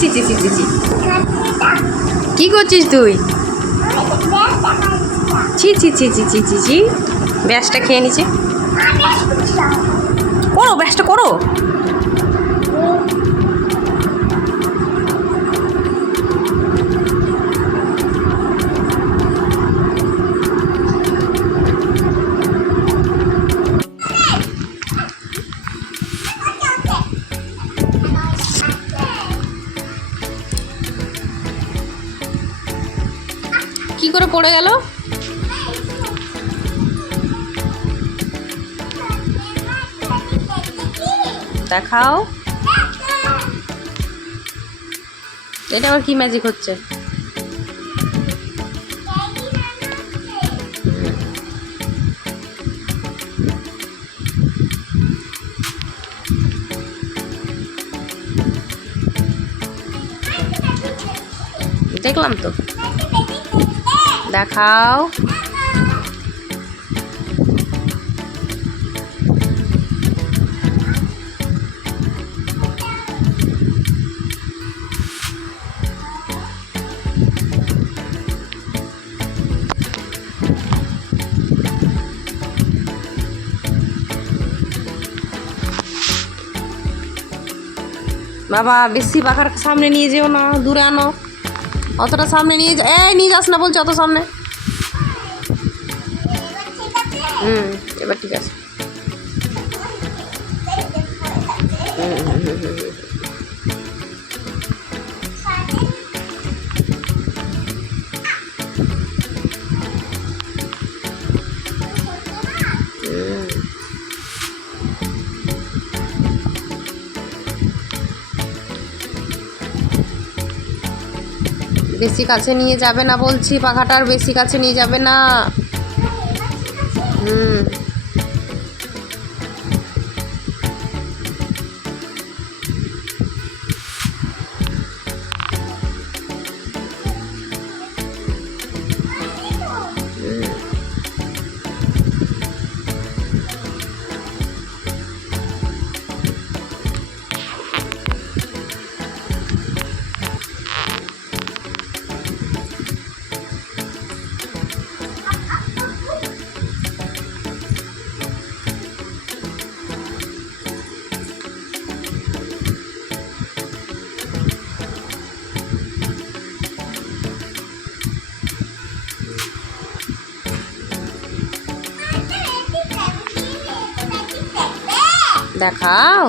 চি চি চি চি চি কি করছিস তুই? ছি ছি ছি ছি ছি ছি ছি। ব্যাসটা খেয়ে নিচ্ছে করো, ব্যাসটা করো। কি করে পড়ে গেল? দেখাও। এটা আবার কি ম্যাজিক হচ্ছে? দেখলাম তো। দেখাও। বাবা বেশি পাখার সামনে নিয়ে যেও না দূরে আনো। অতটা সামনে নিয়ে যা এই নিয়ে যাস না বলছি অত সামনে হুম এবার ঠিক আছে হুম, হুম, হুম, হুম, হুম। হুম। বেশি কাছে নিয়ে যাবে না বলছি পাখাটার বেশি কাছে নিয়ে যাবে না। হুম। দেখাও।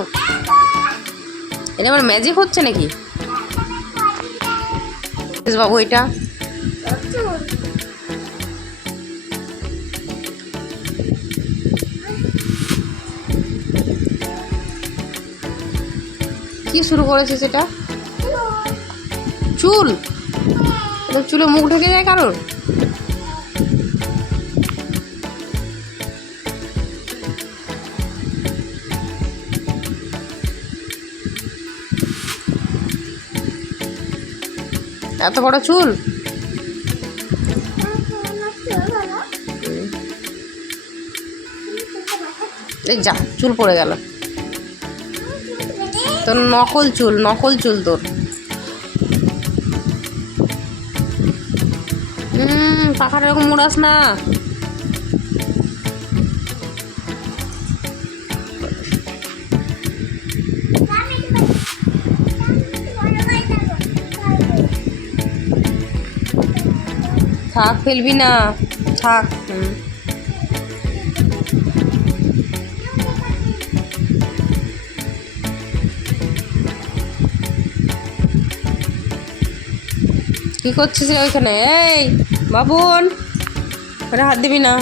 এটা আমার ম্যাজিক হচ্ছে নাকি? বাবু, এটা। কি শুরু করেছিস এটা চুল? চুলে মুখ ঢেকে যায় কারোর? এত বড় চুল? এই যা, চুল পড়ে গেল। তোর নকল চুল নকল চুল তোর। হুম, পাখাটা এরকম মোড়াস না। থাক, ফেলবি না। থাক, হুম। কি করছিস রে ওইখানে? এই, বাবুন ওরা হাত দিবি না।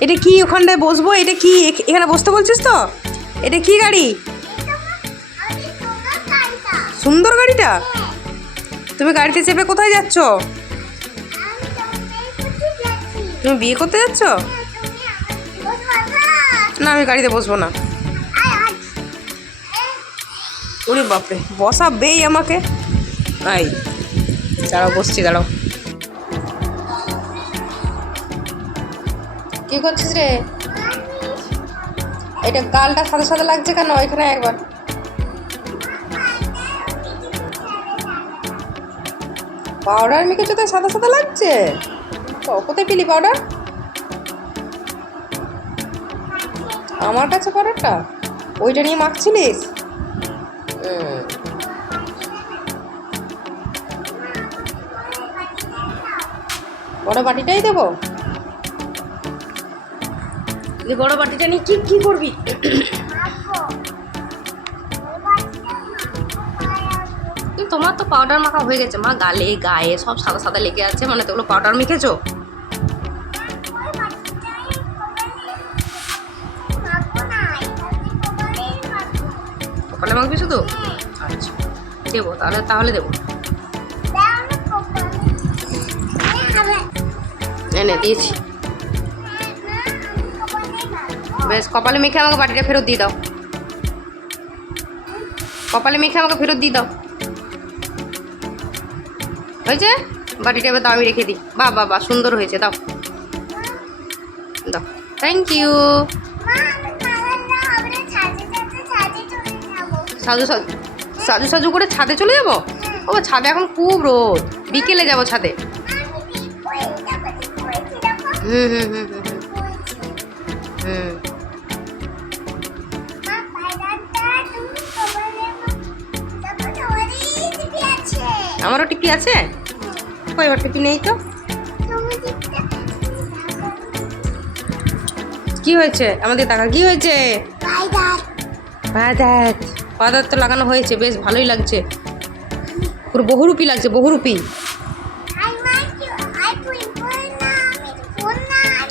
এটা কি ওখানটায় বসবো? এটা কি? এখ- এখানে বসতে বলছিস তো? এটা কি গাড়ি? সুন্দর গাড়িটা? তুমি গাড়িতে চেপে কোথায় যাচ্ছ? তুমি বিয়ে করতে যাচ্ছ? না, আমি গাড়িতে বসবো না। ওরে বাপরে, বসাবেই আমাকে। আই দাঁড়াও, বসছি, দাঁড়াও। কি করছিস রে? এটা গালটা সাদা সাদা লাগছে কেন? এখানে একবার। পাউডার মেখেছো তো সাদা সাদা লাগছে? কোথায় পেলি পাউডার? আমার কাছে পাউডারটা? ওইটা নিয়ে মাখছিলিস? বড় বাটিটাই দেবো? বড় বাটিটা নিয়ে কি কি করবি? তোমার তো পাউডার মাখা হয়ে গেছে মা গালে গায়ে সব সাদা সাদা লেগে আছে মানে তোগুলো পাউডার মেখেছো? সকালে মাখবি শুধু? আচ্ছা দেবো তাহলে তাহলে দেবো। এনে দিয়েছি। বেশ, কপালে মেখে আমাকে বাটিটা ফেরত দিয়ে দাও। কপালে মেখে আমাকে ফেরত দিয়ে দাও। হয়েছে? বাটিটা এবার দাও, আমি রেখে দিই। বাহ বা বাহ, সুন্দর হয়েছে, দাও। দাও। থ্যাংক ইউ সাজু সাজু সাজু সাজু করে ছাদে চলে যাব? ও, ছাদে এখন খুব রোদ। বিকেলে যাব ছাদে। হুম হুম হুম হুম। হুম। আমারও টিপি আছে? কই এবার টিপি নেই তো? কি হয়েছে? আমাদের টাকা কি হয়েছে? পাদাত তো লাগানো হয়েছে বেশ ভালোই লাগছে। পুরো বহুরূপী লাগছে বহুরূপী।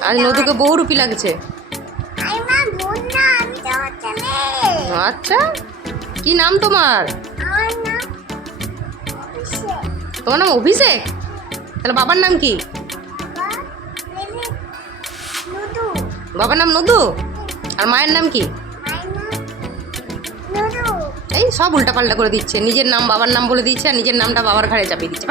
আজ নদুকে বহুরূপী লাগছে। আচ্ছা কি নাম তোমার? তোমার নাম অভিষেক? তাহলে বাবার নাম কি? বাবার নাম নদু? আর মায়ের নাম কি? এই সব উল্টাপাল্টা করে দিচ্ছে। নিজের নাম বাবার নাম বলে দিচ্ছে আর নিজের নামটা বাবার ঘাড়ে চাপিয়ে দিচ্ছে।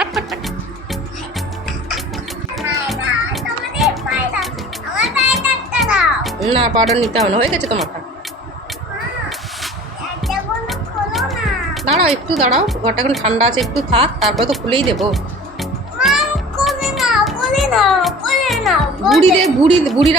না পাউডার নিতে হবে না। হয়ে গেছে তোমারটা দাঁড়াও একটু দাঁড়াও। ঘরটা এখন ঠান্ডা আছে একটু থাক তারপরে তো খুলেই দেবো। বুড়ি দে বুড়ি বুড়িরা